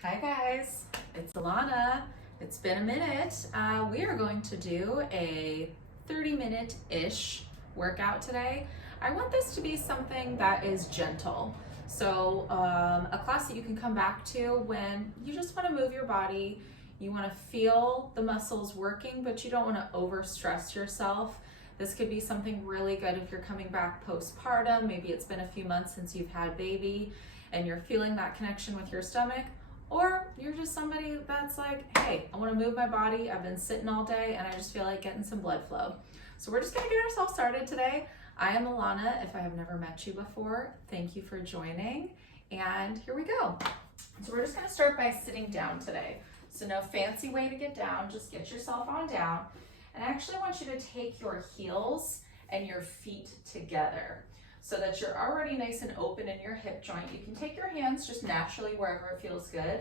Hi guys, it's Alana. It's been a minute. We are going to do a 30-minute-ish workout today. I want this to be something that is gentle. So a class that you can come back to when you just want to move your body, you want to feel the muscles working, but you don't want to overstress yourself. This could be something really good if you're coming back postpartum. Maybe it's been a few months since you've had baby and you're feeling that connection with your stomach. Or you're just somebody that's like, hey, I want to move my body. I've been sitting all day and I just feel like getting some blood flow. So we're just going to get ourselves started today. I am Alana. If I have never met you before, thank you for joining. And here we go. So we're just going to start by sitting down today. So no fancy way to get down. Just get yourself on down. And I actually want you to take your heels and your feet together, so that you're already nice and open in your hip joint. You can take your hands just naturally wherever it feels good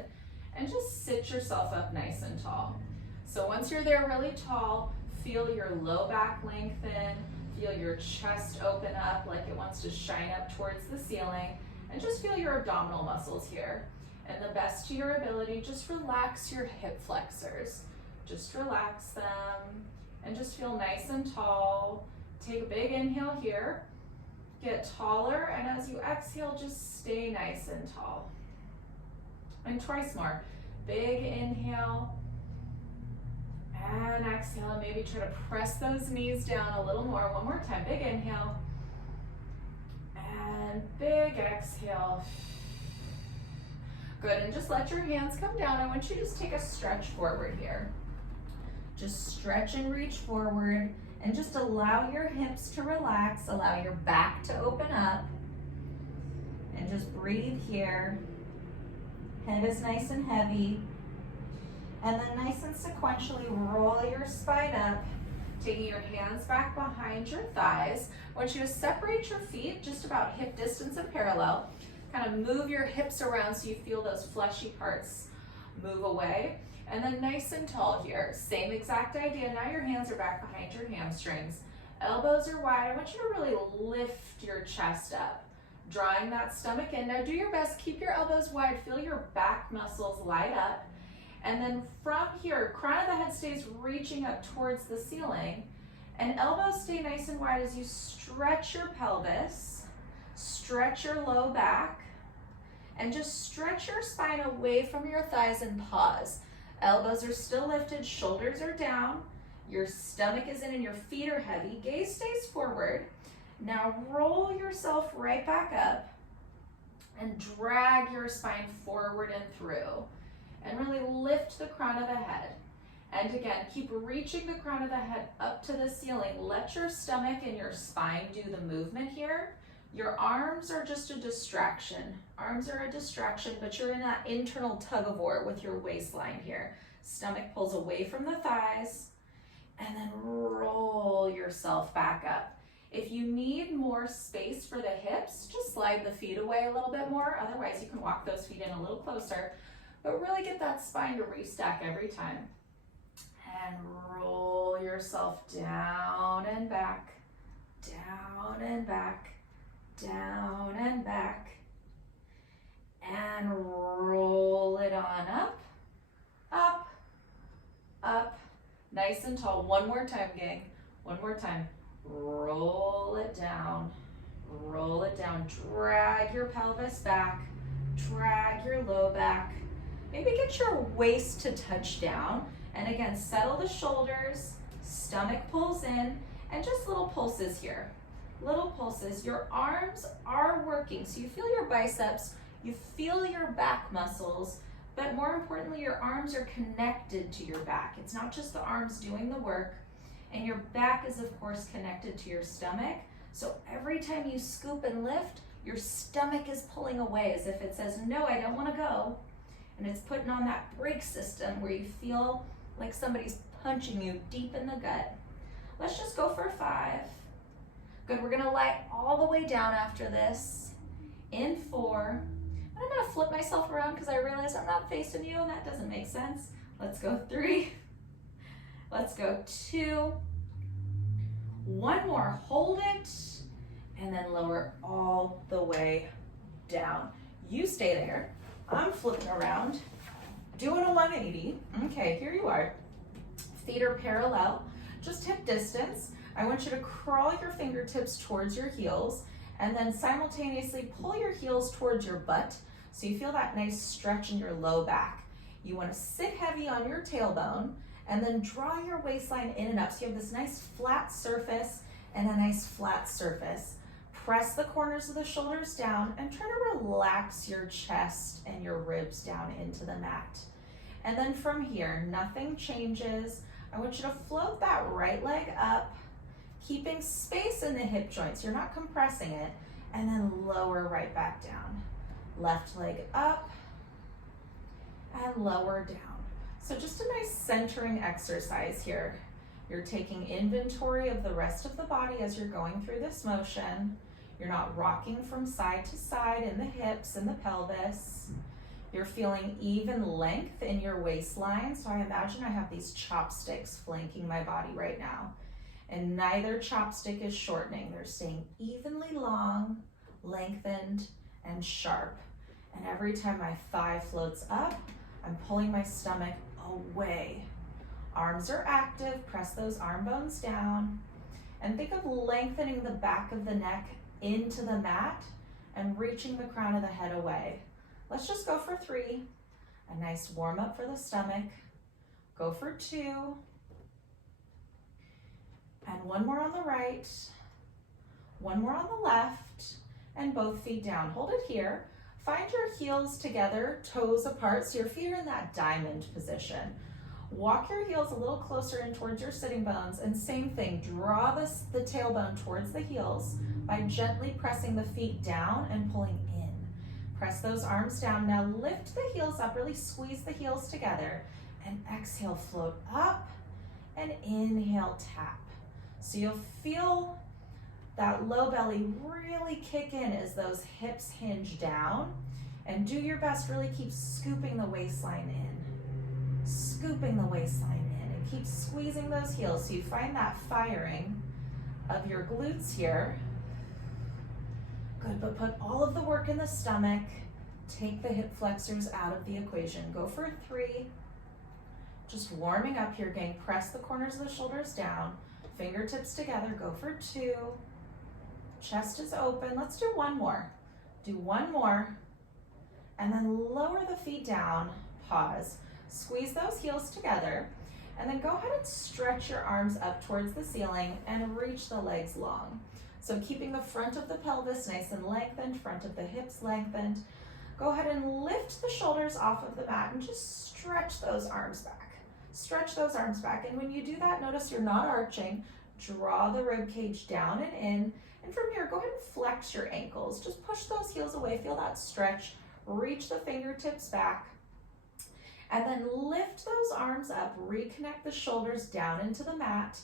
and just sit yourself up nice and tall. So once you're there really tall, feel your low back lengthen, feel your chest open up like it wants to shine up towards the ceiling, and just feel your abdominal muscles here. And the best to your ability, just relax your hip flexors. Just relax them and just feel nice and tall. Take a big inhale here. Get taller, and as you exhale, just stay nice and tall. And twice more. Big inhale, and exhale, and maybe try to press those knees down a little more. One more time, big inhale, and big exhale. Good, and just let your hands come down. I want you to just take a stretch forward here. Just stretch and reach forward. And just allow your hips to relax, allow your back to open up, and just breathe here. Head is nice and heavy. And then nice and sequentially roll your spine up, taking your hands back behind your thighs. I want you to separate your feet just about hip distance and parallel. Kind of move your hips around so you feel those fleshy parts move away. And then nice and tall here. Same exact idea. Now your hands are back behind your hamstrings. Elbows are wide. I want you to really lift your chest up, drawing that stomach in. Now do your best. Keep your elbows wide. Feel your back muscles light up. And then from here, crown of the head stays reaching up towards the ceiling. And elbows stay nice and wide as you stretch your pelvis, stretch your low back, and just stretch your spine away from your thighs and pause. Elbows are still lifted, shoulders are down, your stomach is in and your feet are heavy, gaze stays forward. Now roll yourself right back up and drag your spine forward and through. And really lift the crown of the head. And again, keep reaching the crown of the head up to the ceiling. Let your stomach and your spine do the movement here. Your arms are just a distraction. Arms are a distraction, but you're in that internal tug of war with your waistline here. Stomach pulls away from the thighs, and then roll yourself back up. If you need more space for the hips, just slide the feet away a little bit more. Otherwise, you can walk those feet in a little closer, but really get that spine to restack every time. And roll yourself down and back, down and back, down and back, and roll it on up, up, up, nice and tall. One more time, gang, one more time. Roll it down, drag your pelvis back, drag your low back, maybe get your waist to touch down, and again, settle the shoulders, stomach pulls in, and just little pulses here. Little pulses. Your arms are working, so you feel your biceps, you feel your back muscles, but more importantly, your arms are connected to your back. It's not just the arms doing the work, and your back is of course connected to your stomach. So every time you scoop and lift, your stomach is pulling away as if it says, no, I don't want to go. And it's putting on that brake system where you feel like somebody's punching you deep in the gut. Let's just go for 5. Good, we're gonna lie all the way down after this. In 4, and I'm gonna flip myself around because I realize I'm not facing you and that doesn't make sense. Let's go 3, let's go 2, 1 more, hold it, and then lower all the way down. You stay there. I'm flipping around. Doing a 180. Okay, here you are. Feet are parallel, just hip distance. I want you to crawl your fingertips towards your heels and then simultaneously pull your heels towards your butt so you feel that nice stretch in your low back. You want to sit heavy on your tailbone and then draw your waistline in and up so you have this nice flat surface and a nice flat surface. Press the corners of the shoulders down and try to relax your chest and your ribs down into the mat. And then from here, nothing changes. I want you to float that right leg up, keeping space in the hip joints. You're not compressing it. And then lower right back down. Left leg up and lower down. So just a nice centering exercise here. You're taking inventory of the rest of the body as you're going through this motion. You're not rocking from side to side in the hips and the pelvis. You're feeling even length in your waistline. So I imagine I have these chopsticks flanking my body right now. And neither chopstick is shortening. They're staying evenly long, lengthened, and sharp. And every time my thigh floats up, I'm pulling my stomach away. Arms are active. Press those arm bones down. And think of lengthening the back of the neck into the mat and reaching the crown of the head away. Let's just go for 3. A nice warm up for the stomach. Go for 2. And 1 more on the right. 1 more on the left. And both feet down. Hold it here. Find your heels together, toes apart, so your feet are in that diamond position. Walk your heels a little closer in towards your sitting bones, and same thing, draw the tailbone towards the heels by gently pressing the feet down and pulling in. Press those arms down. Now lift the heels up, really squeeze the heels together, and exhale, float up, and inhale, tap. So you'll feel that low belly really kick in as those hips hinge down, and do your best, really keep scooping the waistline in. Scooping the waistline in and keep squeezing those heels so you find that firing of your glutes here. Good, but put all of the work in the stomach. Take the hip flexors out of the equation. Go for 3. Just warming up here, gang. Press the corners of the shoulders down. Fingertips together. Go for 2. Chest is open. Let's do 1 more. Do 1 more. And then lower the feet down. Pause. Squeeze those heels together, and then go ahead and stretch your arms up towards the ceiling and reach the legs long. So keeping the front of the pelvis nice and lengthened, front of the hips lengthened. Go ahead and lift the shoulders off of the mat and just stretch those arms back. Stretch those arms back, and when you do that, notice you're not arching. Draw the rib cage down and in, and from here, go ahead and flex your ankles. Just push those heels away, feel that stretch. Reach the fingertips back. And then lift those arms up, reconnect the shoulders down into the mat,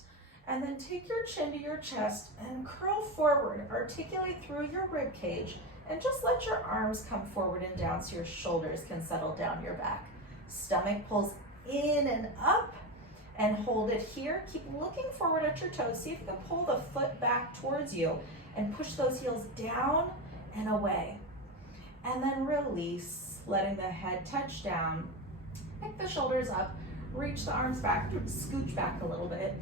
and then take your chin to your chest and curl forward, articulate through your rib cage, and just let your arms come forward and down so your shoulders can settle down your back. Stomach pulls in and up, and hold it here. Keep looking forward at your toes. See if you can pull the foot back towards you and push those heels down and away. And then release, letting the head touch down. Pick the shoulders up, reach the arms back, scooch back a little bit.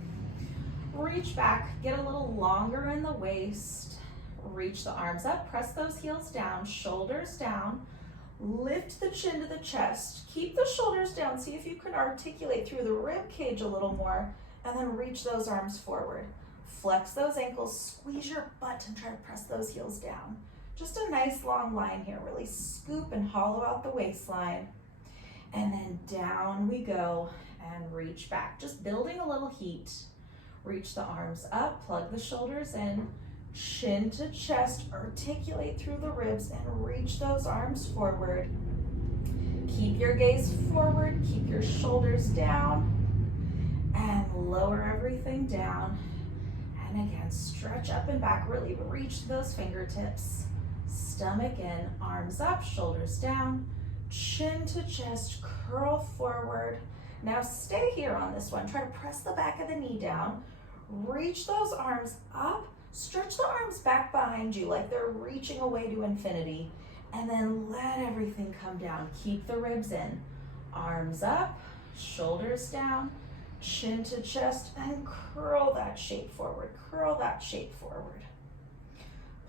Reach back, get a little longer in the waist. Reach the arms up, press those heels down, shoulders down. Lift the chin to the chest. Keep the shoulders down. See if you can articulate through the rib cage a little more, and then reach those arms forward. Flex those ankles, squeeze your butt, and try to press those heels down. Just a nice long line here. Really scoop and hollow out the waistline. And then down we go and reach back. Just building a little heat. Reach the arms up, plug the shoulders in, chin to chest, articulate through the ribs and reach those arms forward. Keep your gaze forward, keep your shoulders down, and lower everything down. And again, stretch up and back, really reach those fingertips. Stomach in, arms up, shoulders down, chin to chest, curl forward. Now stay here on this one. Try to press the back of the knee down. Reach those arms up. Stretch the arms back behind you like they're reaching away to infinity. And then let everything come down. Keep the ribs in. Arms up, shoulders down, chin to chest, and curl that shape forward, curl that shape forward.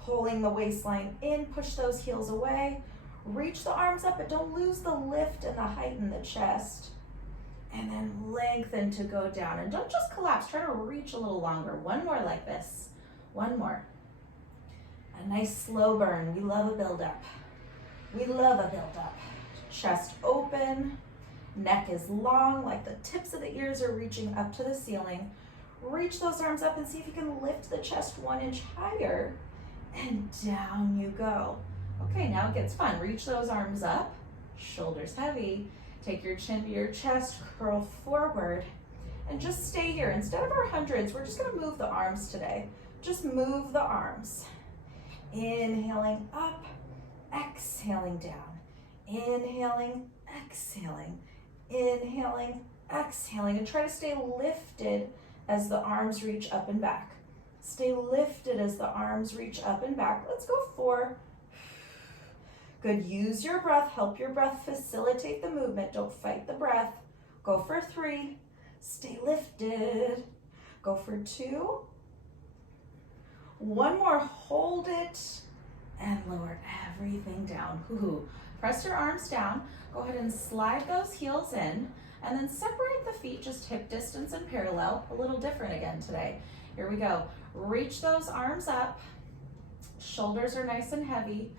Pulling the waistline in, push those heels away. Reach the arms up, but don't lose the lift and the height in the chest. And then lengthen to go down. And don't just collapse, try to reach a little longer. One more like this, one more. A nice slow burn. We love a build-up. We love a build-up. Chest open, neck is long, like the tips of the ears are reaching up to the ceiling. Reach those arms up and see if you can lift the chest 1 inch higher, and down you go. Okay, now it gets fun. Reach those arms up, shoulders heavy. Take your chin to your chest, curl forward, and just stay here. Instead of our hundreds, we're just gonna move the arms today. Just move the arms. Inhaling up, exhaling down. Inhaling, exhaling. Inhaling, exhaling. And try to stay lifted as the arms reach up and back. Stay lifted as the arms reach up and back. Let's go 4. Good, use your breath, help your breath facilitate the movement. Don't fight the breath. Go for 3, stay lifted. Go for 2. 1 more, hold it, and lower everything down. Ooh. Press your arms down. Go ahead and slide those heels in, and then separate the feet just hip distance and parallel. A little different again today. Here we go. Reach those arms up. Shoulders are nice and heavy.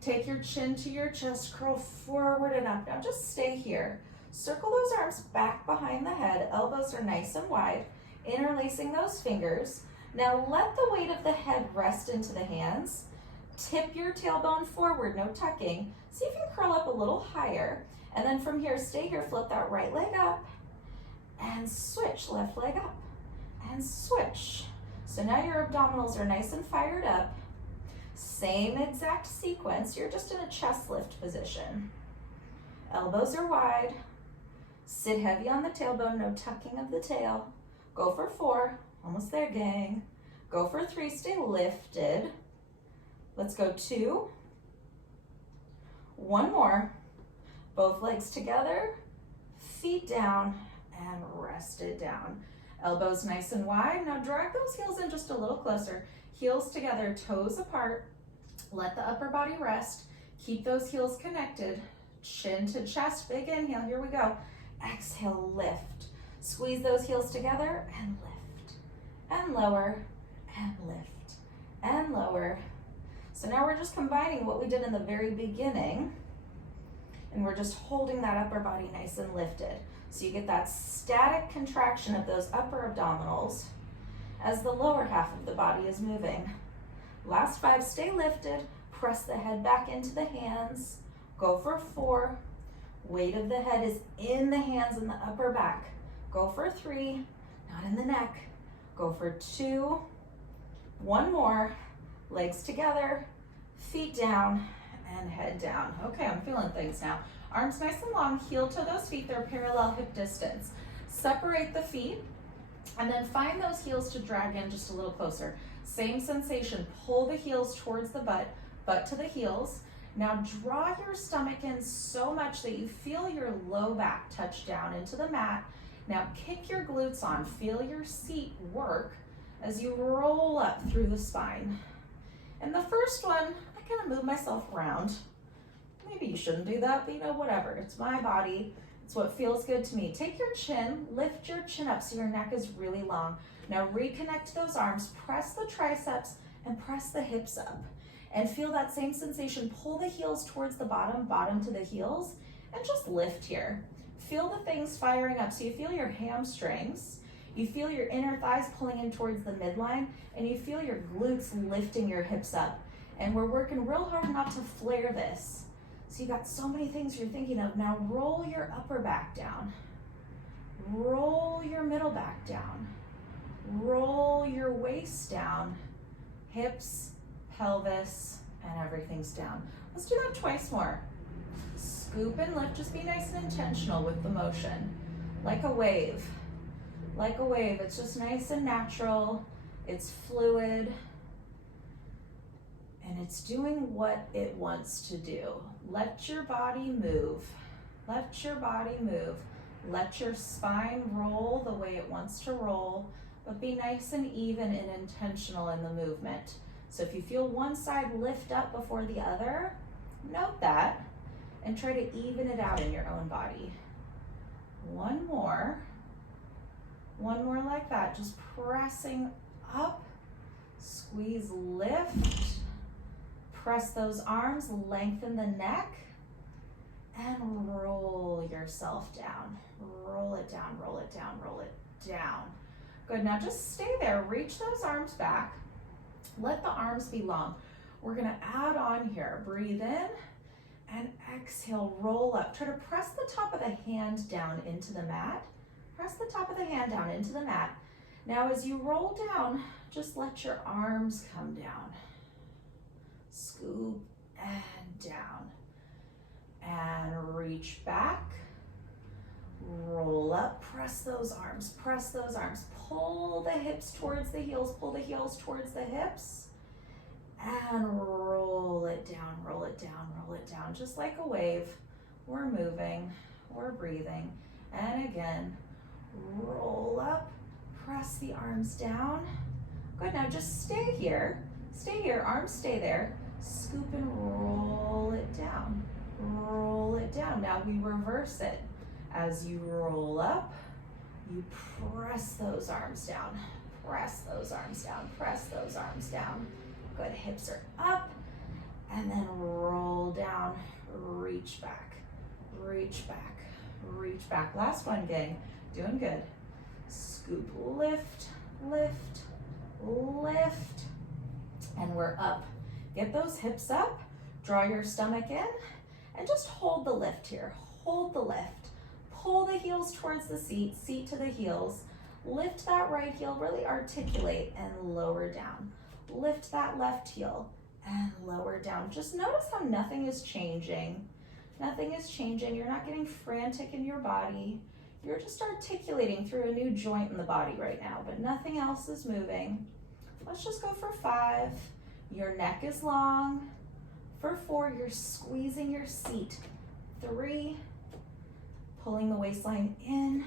Take your chin to your chest, curl forward and up. Now just stay here. Circle those arms back behind the head. Elbows are nice and wide. Interlacing those fingers. Now let the weight of the head rest into the hands. Tip your tailbone forward, no tucking. See if you can curl up a little higher. And then from here, stay here, float that right leg up. And switch, left leg up. And switch. So now your abdominals are nice and fired up. Same exact sequence, you're just in a chest lift position. Elbows are wide. Sit heavy on the tailbone, no tucking of the tail. Go for 4, almost there, gang. Go for 3, stay lifted. Let's go 2. 1 more. Both legs together, feet down, and rest it down. Elbows nice and wide. Now drag those heels in just a little closer. Heels together, toes apart. Let the upper body rest. Keep those heels connected. Chin to chest, big inhale, here we go. Exhale, lift. Squeeze those heels together and lift. And lower, and lift, and lower. So now we're just combining what we did in the very beginning, and we're just holding that upper body nice and lifted. So you get that static contraction of those upper abdominals as the lower half of the body is moving. Last 5, stay lifted. Press the head back into the hands. Go for 4. Weight of the head is in the hands and the upper back. Go for 3, not in the neck. Go for 2. 1 more. Legs together, feet down, and head down. Okay, I'm feeling things now. Arms nice and long, heel to those feet, they're parallel hip distance. Separate the feet, and then find those heels to drag in just a little closer. Same sensation, pull the heels towards the butt to the heels. Now draw your stomach in so much that you feel your low back touch down into the mat. Now kick your glutes on, feel your seat work as you roll up through the spine. And the first one, I kind of move myself around. Maybe you shouldn't do that, but you know, whatever. It's my body. It's what feels good to me. Take your chin, lift your chin up so your neck is really long. Now reconnect those arms, press the triceps and press the hips up. And feel that same sensation. Pull the heels towards the bottom to the heels, and just lift here. Feel the things firing up. So you feel your hamstrings, you feel your inner thighs pulling in towards the midline, and you feel your glutes lifting your hips up. And we're working real hard not to flare this. So you got so many things you're thinking of. Now roll your upper back down. Roll your middle back down. Roll your waist down. Hips, pelvis, and everything's down. Let's do that twice more. Scoop and lift, just be nice and intentional with the motion. Like a wave. Like a wave, it's just nice and natural. It's fluid. And it's doing what it wants to do. Let your body move. Let your body move. Let your spine roll the way it wants to roll, but be nice and even and intentional in the movement. So if you feel one side lift up before the other, note that and try to even it out in your own body. One more like that, just pressing up, squeeze, lift, press those arms, lengthen the neck, and roll yourself down. Roll it down, roll it down, roll it down. Good, now just stay there, reach those arms back. Let the arms be long. We're gonna add on here, breathe in and exhale, roll up. Try to press the top of the hand down into the mat. Press the top of the hand down into the mat. Now as you roll down, just let your arms come down. Scoop and down. And reach back, roll up, press those arms, pull the hips towards the heels, pull the heels towards the hips, and roll it down, roll it down, roll it down, just like a wave. We're moving, we're breathing, and again, roll up, press the arms down. Good, now just stay here, arms stay there, scoop and roll it down. Roll it down. Now we reverse it. As you roll up, you press those arms down. Press those arms down. Press those arms down. Good. Hips are up. And then roll down. Reach back. Reach back. Reach back. Last one, gang. Doing good. Scoop, lift, lift, lift. And we're up. Get those hips up. Draw your stomach in. And just hold the lift here, hold the lift. Pull the heels towards the seat, seat to the heels. Lift that right heel, really articulate and lower down. Lift that left heel and lower down. Just notice how nothing is changing. Nothing is changing, you're not getting frantic in your body. You're just articulating through a new joint in the body right now, but nothing else is moving. Let's just go for 5. Your neck is long. For 4, you're squeezing your seat. 3, pulling the waistline in.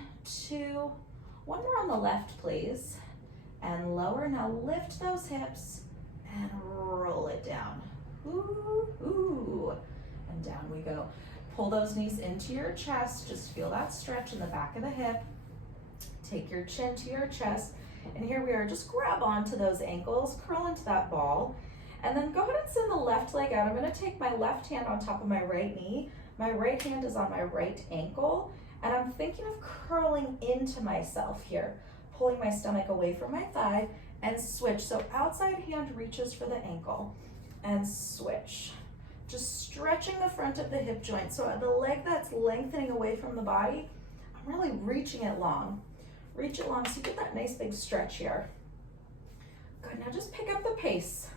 2, one more on the left, please. And lower. Now lift those hips and roll it down. Ooh, ooh. And down we go. Pull those knees into your chest. Just feel that stretch in the back of the hip. Take your chin to your chest. And here we are. Just grab onto those ankles, curl into that ball. And then go ahead and send the left leg out. I'm gonna take my left hand on top of my right knee. My right hand is on my right ankle. And I'm thinking of curling into myself here, pulling my stomach away from my thigh and switch. So outside hand reaches for the ankle and switch. Just stretching the front of the hip joint. So the leg that's lengthening away from the body, I'm really reaching it long. Reach it long so you get that nice big stretch here. Good, now just pick up the pace.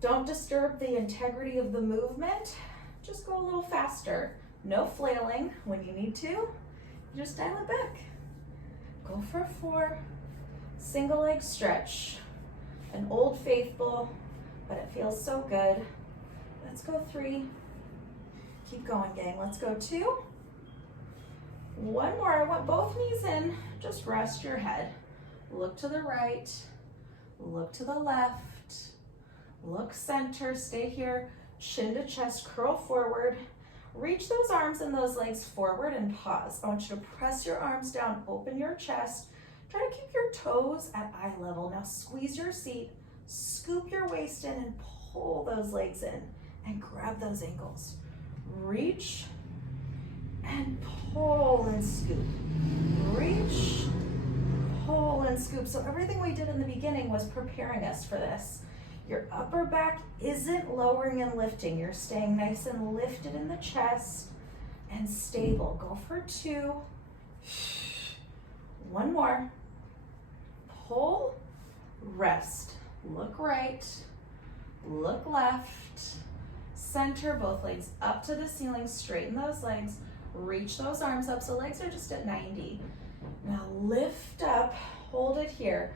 Don't disturb the integrity of the movement. Just go a little faster. No flailing when you need to. Just dial it back. Go for 4. Single leg stretch. An old faithful, but it feels so good. Let's go 3. Keep going, gang. Let's go 2. One more. I want both knees in. Just rest your head. Look to the right. Look to the left. Look center, stay here, chin to chest, curl forward. Reach those arms and those legs forward and pause. I want you to press your arms down, open your chest. Try to keep your toes at eye level. Now squeeze your seat, scoop your waist in and pull those legs in and grab those ankles. Reach and pull and scoop. Reach, pull and scoop. So everything we did in the beginning was preparing us for this. Your upper back isn't lowering and lifting. You're staying nice and lifted in the chest and stable. Go for 2. One more. Pull, rest. Look right, look left, center, both legs up to the ceiling, straighten those legs, reach those arms up so legs are just at 90. Now lift up, hold it here.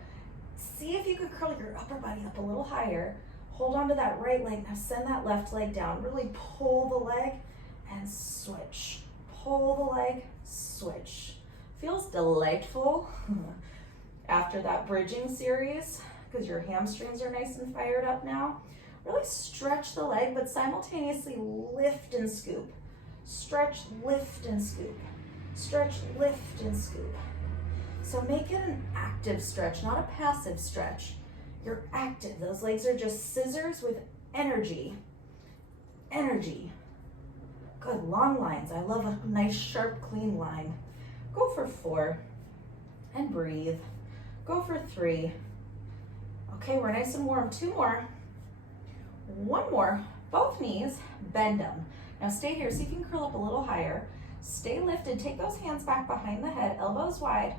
See if you can curl your upper body up a little higher. Hold on to that right leg. Now send that left leg down. Really pull the leg and switch. pull the leg, switch. Feels delightful after that bridging series because your hamstrings are nice and fired up now. Really stretch the leg, but simultaneously lift and scoop. Stretch, lift and scoop. Stretch, lift and scoop. So make it an active stretch, not a passive stretch. You're active. Those legs are just scissors with energy. Energy. Good, long lines. I love a nice, sharp, clean line. Go for 4 and breathe. Go for 3. Okay, we're nice and warm. 2 more. 1 more. Both knees, bend them. Now stay here. See if you can curl up a little higher. Stay lifted. Take those hands back behind the head, elbows wide.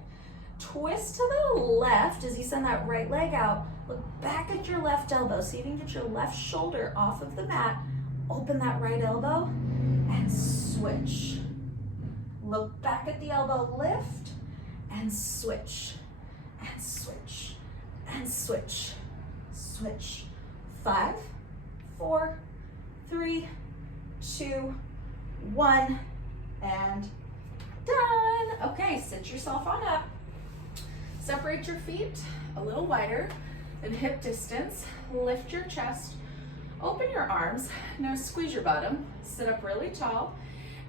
Twist to the left as you send that right leg out. Look back at your left elbow. See if you can get your left shoulder off of the mat. Open that right elbow and switch. Look back at the elbow, lift and switch, and switch, and switch. Switch. 5, 4, 3, 2, 1, and done. Okay, sit yourself on up. Separate your feet a little wider than hip distance. Lift your chest. Open your arms. Now squeeze your bottom. Sit up really tall.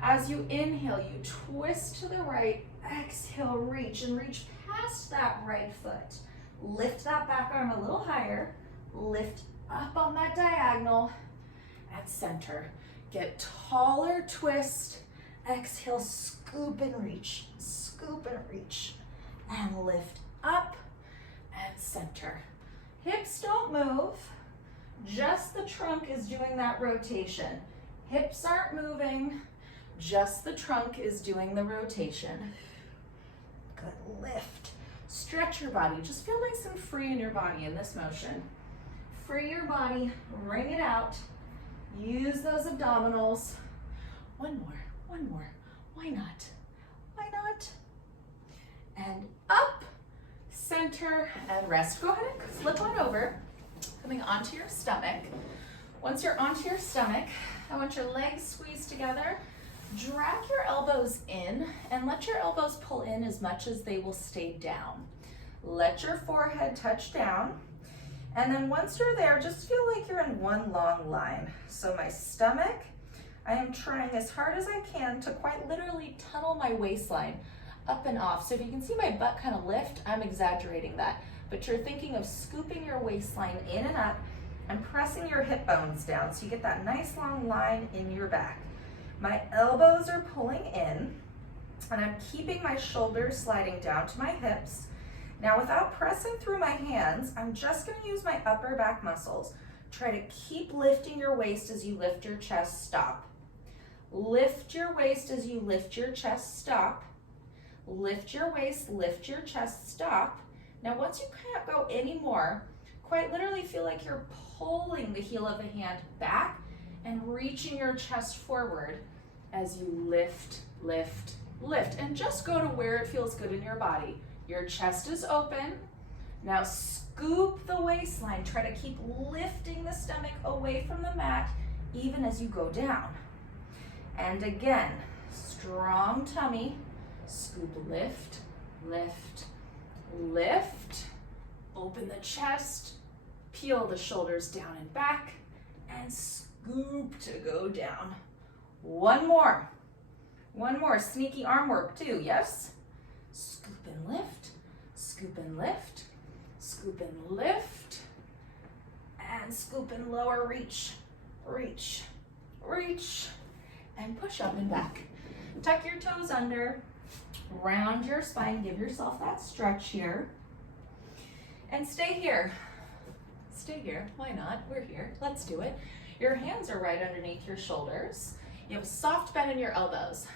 As you inhale, you twist to the right. Exhale, reach and reach past that right foot. Lift that back arm a little higher. Lift up on that diagonal at center. Get taller, twist. Exhale, scoop and reach. Scoop and reach. And lift up and center. Hips don't move. Just the trunk is doing that rotation. Hips aren't moving. Just the trunk is doing the rotation. Good, lift. Stretch your body. Just feel nice and free in your body in this motion. Free your body, wring it out. Use those abdominals. 1 more, 1 more. Why not? Why not? And up, center, and rest. Go ahead and flip on over, coming onto your stomach. Once you're onto your stomach, I want your legs squeezed together. Drag your elbows in and let your elbows pull in as much as they will stay down. Let your forehead touch down. And then once you're there, just feel like you're in one long line. So my stomach, I am trying as hard as I can to quite literally tunnel my waistline up and off. So if you can see my butt kind of lift, I'm exaggerating that. But you're thinking of scooping your waistline in and up and pressing your hip bones down so you get that nice long line in your back. My elbows are pulling in and I'm keeping my shoulders sliding down to my hips. Now without pressing through my hands, I'm just going to use my upper back muscles. Try to keep lifting your waist as you lift your chest, stop. Lift your waist as you lift your chest, stop. Lift your waist, lift your chest, stop. Now once you can't go anymore, quite literally feel like you're pulling the heel of the hand back and reaching your chest forward as you lift, lift, lift. And just go to where it feels good in your body. Your chest is open. Now scoop the waistline. Try to keep lifting the stomach away from the mat even as you go down. And again, strong tummy. Scoop, lift, lift, lift. Open the chest. Peel the shoulders down and back. And scoop to go down. 1 more. 1 more. Sneaky arm work too, yes? Scoop and lift, scoop and lift, scoop and lift, and scoop and lower, reach, reach, reach, and push up and back. Tuck your toes under, round your spine, give yourself that stretch here, and stay here. Stay here, why not? We're here, let's do it. Your hands are right underneath your shoulders. You have a soft bend in your elbows.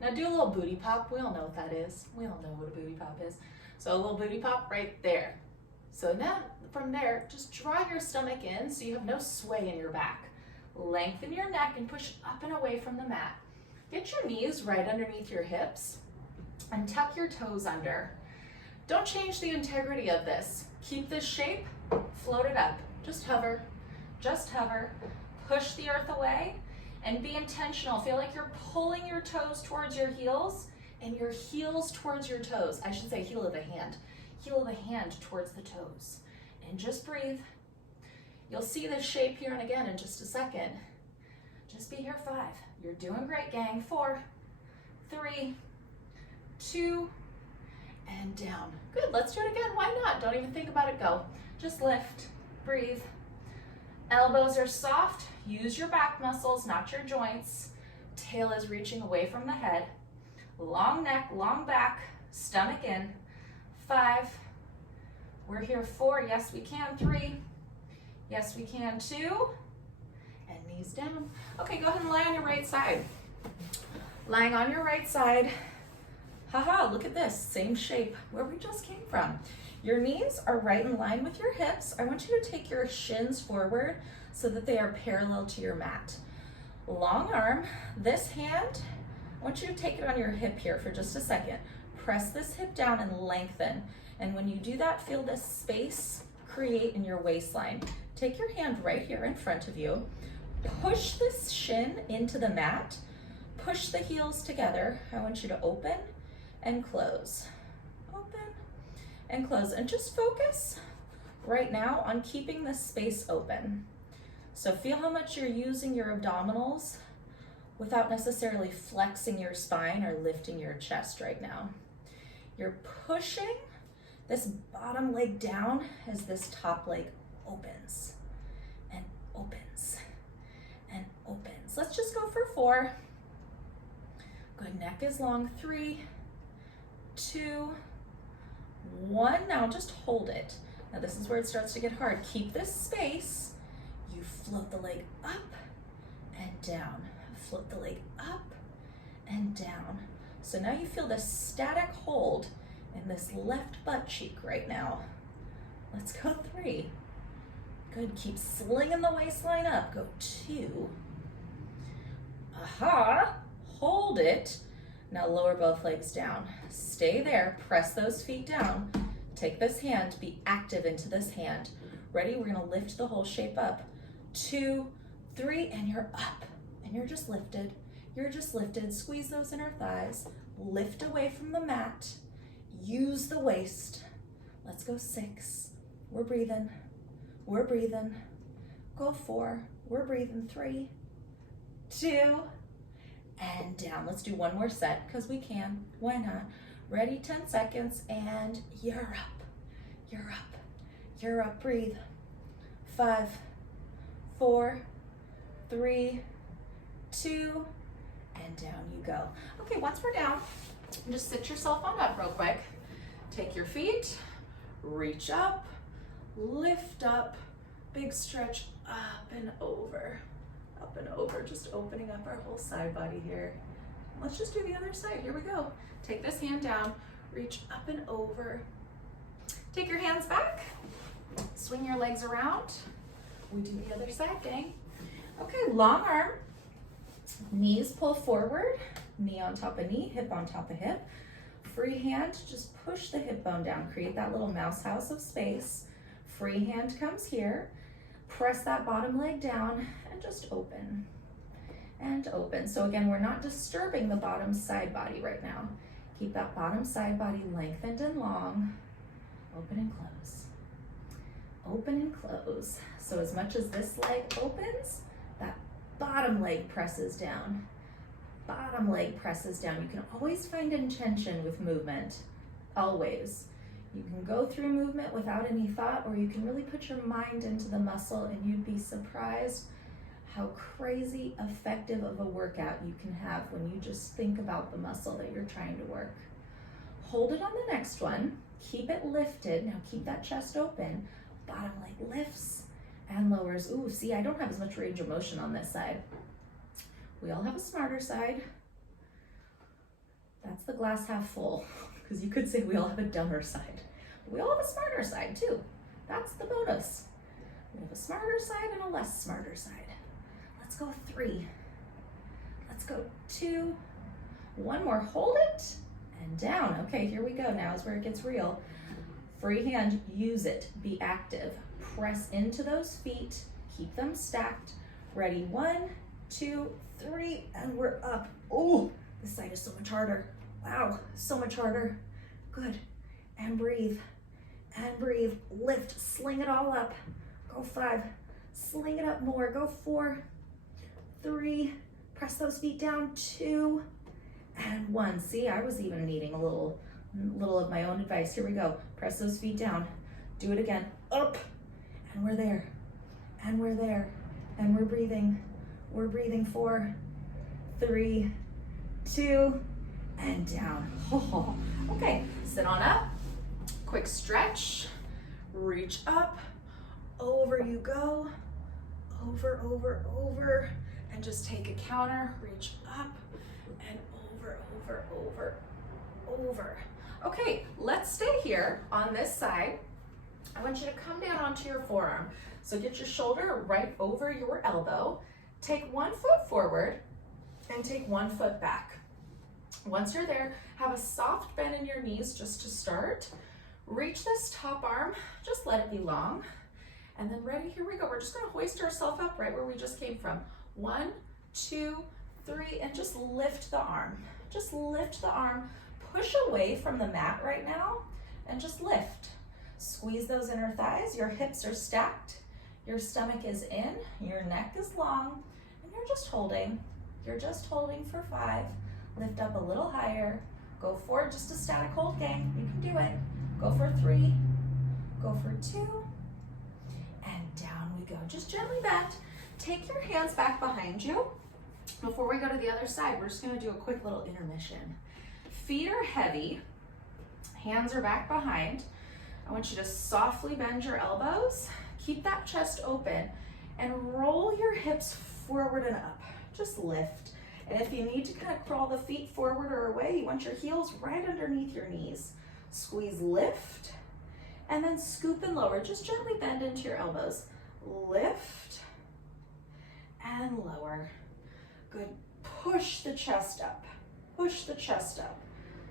Now do a little booty pop. We all know what that is. We all know what a booty pop is. So a little booty pop right there. So now from there, just draw your stomach in so you have no sway in your back. Lengthen your neck and push up and away from the mat. Get your knees right underneath your hips and tuck your toes under. Don't change the integrity of this. Keep this shape, float it up. Just hover, push the earth away, And be intentional. Feel like you're pulling your toes towards your heels and your heels towards your toes. I should say heel of the hand. Heel of the hand towards the toes. And just breathe. You'll see this shape here and again in just a second. Just be here 5. You're doing great, gang. 4, 3, 2, and down. Good, let's do it again. Why not? Don't even think about it, go. Just lift, breathe. Elbows are soft. Use your back muscles, not your joints. Tail is reaching away from the head. Long neck, long back, stomach in. 5. We're here 4. Yes, we can. 3. Yes, we can. 2. And knees down. Okay, go ahead and lie on your right side. Lying on your right side. Haha, look at this. Same shape where we just came from. Your knees are right in line with your hips. I want you to take your shins forward so that they are parallel to your mat. Long arm, this hand, I want you to take it on your hip here for just a second. Press this hip down and lengthen. And when you do that, feel this space create in your waistline. Take your hand right here in front of you. Push this shin into the mat. Push the heels together. I want you to open and close. Open and close. And just focus right now on keeping this space open. So feel how much you're using your abdominals without necessarily flexing your spine or lifting your chest right now. You're pushing this bottom leg down as this top leg opens and opens and opens. Let's just go for 4. Good, neck is long. 3, 2, 1. Now just hold it. Now this is where it starts to get hard. Keep this space. You float the leg up and down. Float the leg up and down. So now you feel this static hold in this left butt cheek right now. Let's go 3. Good, keep slinging the waistline up. Go 2. Aha, hold it. Now lower both legs down. Stay there, press those feet down. Take this hand, be active into this hand. Ready? We're gonna lift the whole shape up. 2, 3, and you're up. And you're just lifted. You're just lifted. Squeeze those inner thighs. Lift away from the mat. Use the waist. Let's go 6. We're breathing. We're breathing. Go 4. We're breathing. 3, 2, and down. Let's do one more set because we can. Why not? Ready? 10 seconds, and you're up. You're up. You're up. Breathe. 5, 4, 3, 2, and down you go. Okay, once we're down, just sit yourself on up real quick. Take your feet, reach up, lift up, big stretch up and over, just opening up our whole side body here. Let's just do the other side. Here we go. Take this hand down, reach up and over. Take your hands back, swing your legs around. We do the other side, gang. Okay, long arm, knees pull forward, knee on top of knee, hip on top of hip. Free hand, just push the hip bone down, create that little mouse house of space. Free hand comes here, press that bottom leg down and just open and open. So again, we're not disturbing the bottom side body right now. Keep that bottom side body lengthened and long. Open and close. Open and close. So as much as this leg opens, that bottom leg presses down. Bottom leg presses down. You can always find intention with movement, always. You can go through movement without any thought, or you can really put your mind into the muscle and you'd be surprised how crazy effective of a workout you can have when you just think about the muscle that you're trying to work. Hold it on the next one. Keep it lifted. Now keep that chest open. Bottom leg lifts and lowers. Ooh, see, I don't have as much range of motion on this side. We all have a smarter side. That's the glass half full, because you could say we all have a dumber side. But we all have a smarter side too. That's the bonus. We have a smarter side and a less smarter side. Let's go 3. Let's go 2. One more, hold it and down. Okay, here we go. Now is where it gets real. Free hand, use it, be active. Press into those feet, keep them stacked. Ready, 1, 2, 3, and we're up. Oh, this side is so much harder. Wow, so much harder. Good, and breathe, lift, sling it all up. Go 5, sling it up more, go 4, 3, press those feet down, 2, and 1. See, I was even needing a little of my own advice. Here we go, press those feet down, do it again, up, and we're there, and we're there, and we're breathing, 4, 3, 2, and down. Oh, okay, sit on up, quick stretch, reach up, over you go, over, and just take a counter, reach up, and over. Okay, let's stay here on this side. I want you to come down onto your forearm. So get your shoulder right over your elbow, take 1 foot forward, and take 1 foot back. Once you're there, have a soft bend in your knees just to start. Reach this top arm, just let it be long. And then ready, here we go. We're just gonna hoist ourselves up right where we just came from. 1, 2, 3, and just lift the arm. Just lift the arm. Push away from the mat right now and just lift. Squeeze those inner thighs. Your hips are stacked. Your stomach is in. Your neck is long. And you're just holding. You're just holding for 5. Lift up a little higher. Go for just a static hold, gang. You can do it. Go for 3. Go for 2. And down we go. Just gently bend. Take your hands back behind you. Before we go to the other side, we're just gonna do a quick little intermission. Feet are heavy, hands are back behind. I want you to softly bend your elbows, keep that chest open, and roll your hips forward and up. Just lift. And if you need to kind of crawl the feet forward or away, you want your heels right underneath your knees. Squeeze, lift, and then scoop and lower. Just gently bend into your elbows. Lift and lower. Good. Push the chest up. Push the chest up.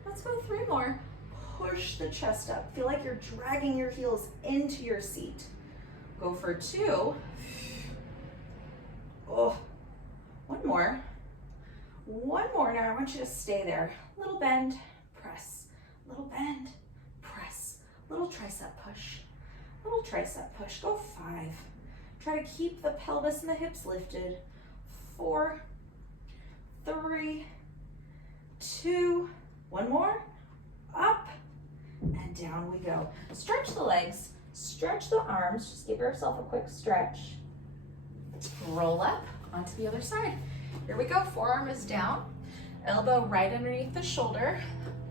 Let's go 3 more. Push the chest up. Feel like you're dragging your heels into your seat. Go for 2. Oh, 1 more. 1 more. Now I want you to stay there. Little bend, press. Little bend, press. Little tricep push. Little tricep push. Go 5. Try to keep the pelvis and the hips lifted. 4, 3, 2, 1 more, up, and down we go. Stretch the legs, stretch the arms, just give yourself a quick stretch. Roll up onto the other side. Here we go, forearm is down, elbow right underneath the shoulder,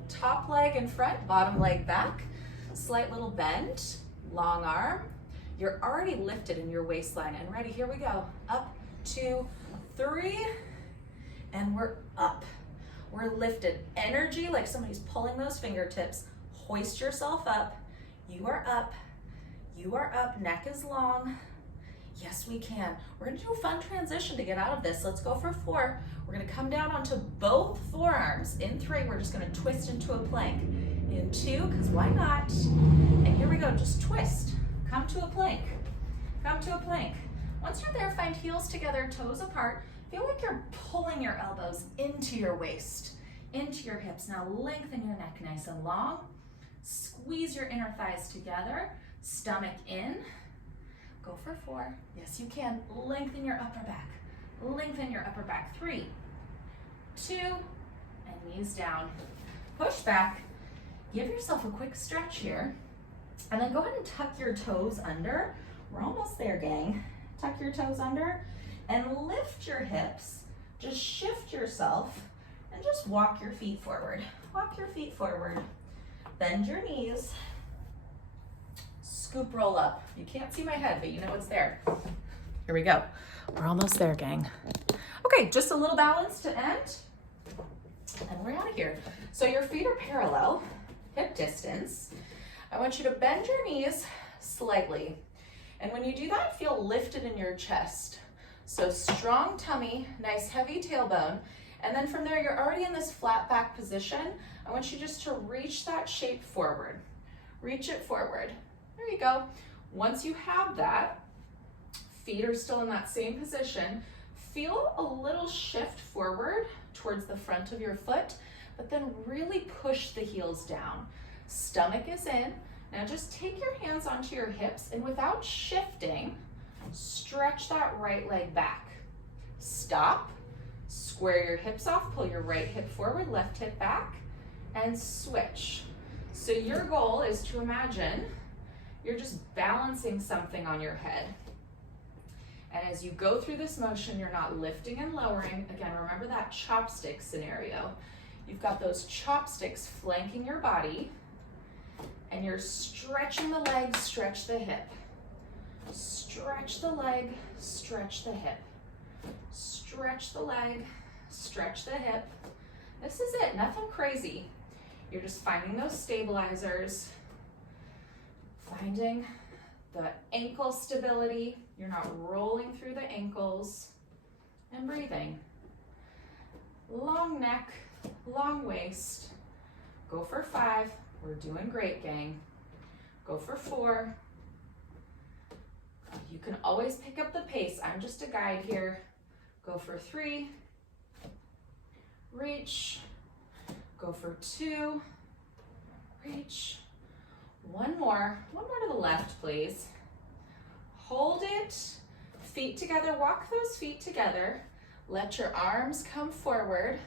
top leg in front, bottom leg back, slight little bend, long arm. You're already lifted in your waistline and ready, here we go. Up, 2, 3, and we're up. We're lifted. Energy, like somebody's pulling those fingertips. Hoist yourself up. You are up. You are up. Neck is long. Yes, we can. We're gonna do a fun transition to get out of this. Let's go for 4. We're gonna come down onto both forearms. In 3, we're just gonna twist into a plank. In 2, because why not? And here we go, just twist. Come to a plank. Come to a plank. Once you're there, find heels together, toes apart. Feel like you're pulling your elbows into your waist, into your hips. Now lengthen your neck nice and long. Squeeze your inner thighs together, stomach in. Go for 4. Yes, you can. Lengthen your upper back. Lengthen your upper back. 3, 2, and knees down. Push back. Give yourself a quick stretch here. And then go ahead and tuck your toes under. We're almost there, gang. Tuck your toes under and lift your hips. Just shift yourself and just walk your feet forward. Walk your feet forward. Bend your knees. Scoop, roll up. You can't see my head, but you know it's there. Here we go. We're almost there, gang. Okay, just a little balance to end. And we're out of here. So your feet are parallel, hip distance. I want you to bend your knees slightly. And when you do that, feel lifted in your chest. So strong tummy, nice heavy tailbone. And then from there, you're already in this flat back position. I want you just to reach that shape forward. Reach it forward. There you go. Once you have that, feet are still in that same position. feel a little shift forward towards the front of your foot, but then really push the heels down. Stomach is in. Now just take your hands onto your hips and without shifting, stretch that right leg back. Stop, square your hips off, pull your right hip forward, left hip back, and switch. So your goal is to imagine you're just balancing something on your head. And as you go through this motion, you're not lifting and lowering. Again, remember that chopstick scenario. You've got those chopsticks flanking your body, and you're stretching the leg, stretch the hip. Stretch the leg, stretch the hip. Stretch the leg, stretch the hip. This is it, nothing crazy. You're just finding those stabilizers, finding the ankle stability. You're not rolling through the ankles, and breathing. Long neck, long waist. Go for 5. We're doing great, gang. Go for 4. You can always pick up the pace. I'm just a guide here. Go for 3. Reach. Go for 2. Reach. One more to the left, please. Hold it, feet together, walk those feet together. Let your arms come forward.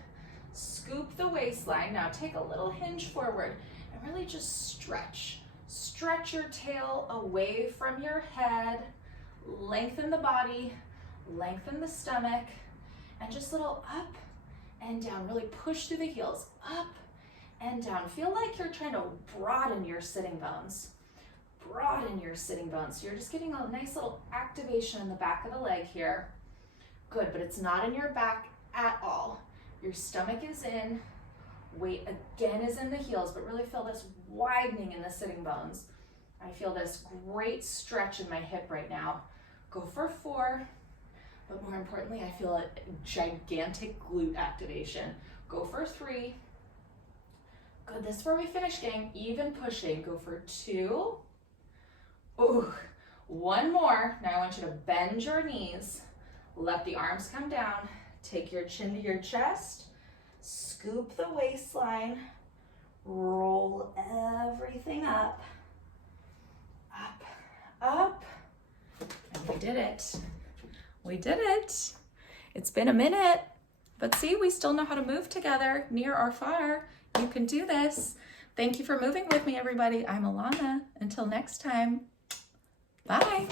Scoop the waistline. Now take a little hinge forward and really just stretch. Stretch your tail away from your head. Lengthen the body, lengthen the stomach, and just a little up and down. Really push through the heels, up and down. Feel like you're trying to broaden your sitting bones. Broaden your sitting bones. So you're just getting a nice little activation in the back of the leg here. Good, but it's not in your back at all. Your stomach is in. Weight again is in the heels, but really feel this widening in the sitting bones. I feel this great stretch in my hip right now. Go for 4, but more importantly, I feel a gigantic glute activation. Go for 3. Good, this is where we finish, gang. Even pushing. Go for 2. Ooh, 1 more. Now I want you to bend your knees. Let the arms come down. Take your chin to your chest. Scoop the waistline. Roll everything up. Up, up. And we did it. We did it. It's been a minute, but see, we still know how to move together, near or far. You can do this. Thank you for moving with me, everybody. I'm Alana. Until next time, bye.